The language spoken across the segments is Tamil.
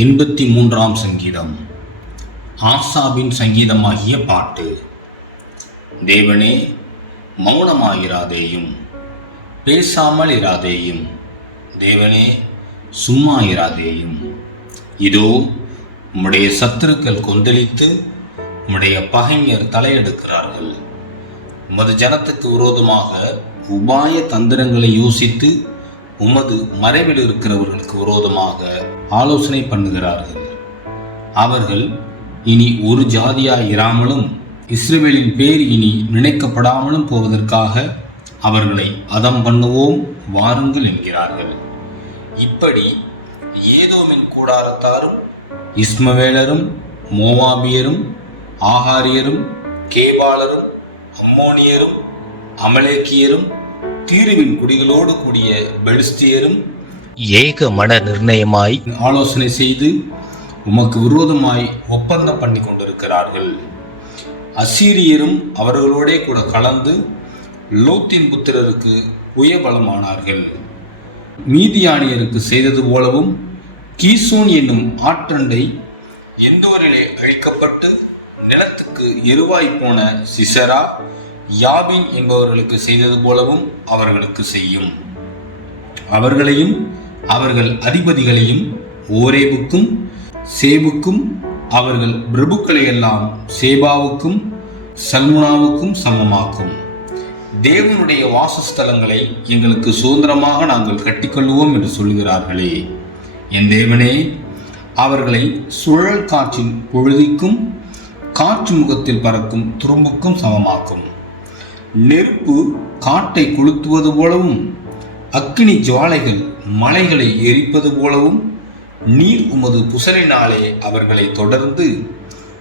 83ஆம் சங்கீதம். ஆசாபின் சங்கீதமாகிய பாட்டு. தேவனே, மௌனமாயிராதேயும், பேசாமல் இராதேயும். தேவனே, சும்மா இராதேயும். இதோ உம்முடைய சத்துருக்கள் கொந்தளித்து உம்முடைய பகைஞர் தலையெடுக்கிறார்கள். உமது ஜனத்துக்கு விரோதமாக உபாய தந்திரங்களை யோசித்து உமது மறைவில் இருக்கிறவர்களுக்கு விரோதமாக ஆலோசனை பண்ணுகிறார்கள். அவர்கள் இனி ஒரு ஜாதியாய் இராமலும் இஸ்ரவேலின் பேர் இனி நினைக்கப்படாமலும் போவதற்காக அவர்களை அதம் பண்ணுவோம், வாருங்கள் என்கிறார்கள். இப்படி ஏதோமின் கூடாரத்தாரும் இஸ்மவேலரும் மோவாபியரும் ஆகாரியரும் கேபாலரும் அம்மோனியரும் அமலேக்கியரும் தீருவின் குடிகளோடு கூடிய பெலிஸ்தியரும் ஏக மன நிர்ணயமாய் ஆலோசனை செய்து உமக்கு விரோதமாய் ஒப்பந்தம் பண்ணி கொண்டிருக்கிறார்கள். அசீரியரும் அவர்களோடே கூட கலந்து லோத்தின் புத்திரருக்கு புயபலமானார்கள். மீதியானியருக்கு செய்தது போலவும் கீசோன் என்னும் ஆற்றண்டை எந்தோரிலே அழிக்கப்பட்டு நிலத்துக்கு எருவாய் போன சிசரா யாபின் என்பவர்களுக்கு செய்தது போலவும் அவர்களுக்கு செய்யும். அவர்களையும் அவர்கள் அதிபதிகளையும் ஓரேபுக்கும் சேபுக்கும் அவர்கள் பிரபுக்களை எல்லாம் சேபாவுக்கும் சல்முனாவுக்கும் சமமாக்கும். தேவனுடைய வாசஸ்தலங்களை எங்களுக்கு சுதந்திரமாக நாங்கள் கட்டிக்கொள்வோம் என்று சொல்கிறார்களே. என் தேவனே, அவர்களை சுழல் காற்றின் பொழுதிக்கும் காற்று முகத்தில் பறக்கும் துரும்புக்கும் சமமாக்கும். நெருப்பு காட்டை கொளுத்துவது போலவும் அக்கினி ஜுவாலைகள் மலைகளை எரிப்பது போலவும் நீர் உமது புசலினாலே அவர்களை தொடர்ந்து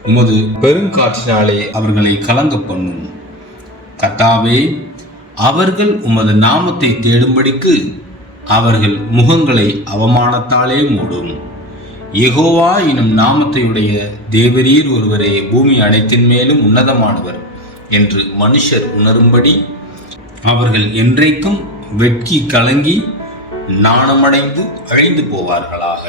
உமது பெருங்காற்றினாலே அவர்களை கலங்க பண்ணும். கர்த்தாவே, அவர்கள் உமது நாமத்தை தேடும்படிக்கு அவர்கள் முகங்களை அவமானத்தாலே மூடும். யெகோவா எனும் நாமத்தையுடைய தேவரீர் ஒருவரே பூமி அனைத்தின் மேலும் உன்னதமானவர் என்று மனுஷர் உணரும்படி அவர்கள் என்றைக்கும் வெட்கி கலங்கி நாணமடைந்து அழிந்து போவார்களாக.